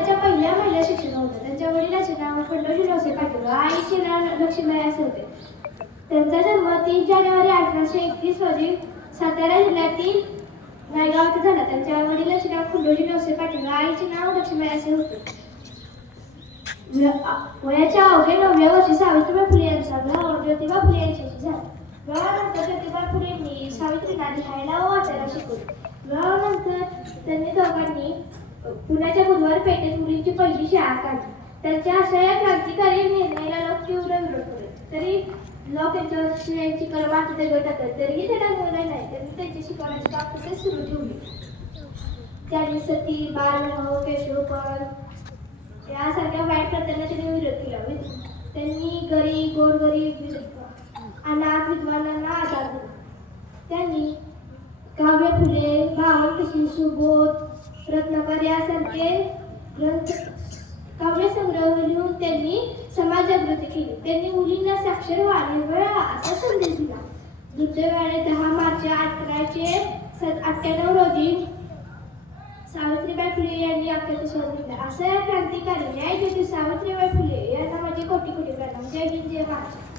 भारताच्या पहिल्या महिला शिक्षक होत्या. त्यांच्या वडिलांचे नाव खंडोजी रावसाहेब पाटील, आईचे नाव लक्ष्मीबाई असे होते. त्यांचा जन्म 3 जानेवारी 1831 रोजी सातारा जिल्ह्यातील नायगाव येथे झाला. त्यांच्या वडिलांचे नाव खंडोजी रावसाहेब पाटील, आईचे नाव लक्ष्मीबाई असे होते. वयाच्या अवघ्या 9व्या वर्षी सावित्रीबाई फुले यांचा विवाह ज्योतिबा फुले यांच्याशी झाला. विवाहानंतर ज्योतिबा फुलेंनी सावित्रीला लिहायला व वाचायला शिकवले. विवाहानंतर त्यांनी दोघांनी पुण्याच्या बुधवार पेठेत मुलींची पहिली शाळा काढली. त्यांच्या अशा या क्रांतिकारी निर्णयाला लोक तीव्र विरोध केले. तरी लोक त्यांच्यावर स्त्रियांची कलमाची दगड टाकत तरीही त्यांना निर्णय नाही. त्यांनी त्यांची शिकवण्याची काम तसेच सुरू ठेवली. त्यांनी सती, बालविवाह, केशवपण यासारख्या वाईट प्रथांना त्यांनी विरोध केला. त्यांनी गरीब, गोरगरीब, अनाथ विधवांना आधार दिला. त्यांनी काव्य फुले, भावनकशी, सुबोध, रत्नाकर यासारखे ग्रंथ काव्यसंग्रह लिहून त्यांनी समाज जागृती केली. त्यांनी मुलींना साक्षर व्हा, निर्भय व्हा असा संदेश दिला. दुर्दैवाने 10 मार्च 1898 रोजी सावित्रीबाई फुले यांनी आपल्याला शोध दिला. असा या क्रांतिकारी न्यायज्योती सावित्रीबाई फुले यांना माझे कोटी कोटी प्रणाम. जय हिंद, जय महाराष्ट्र.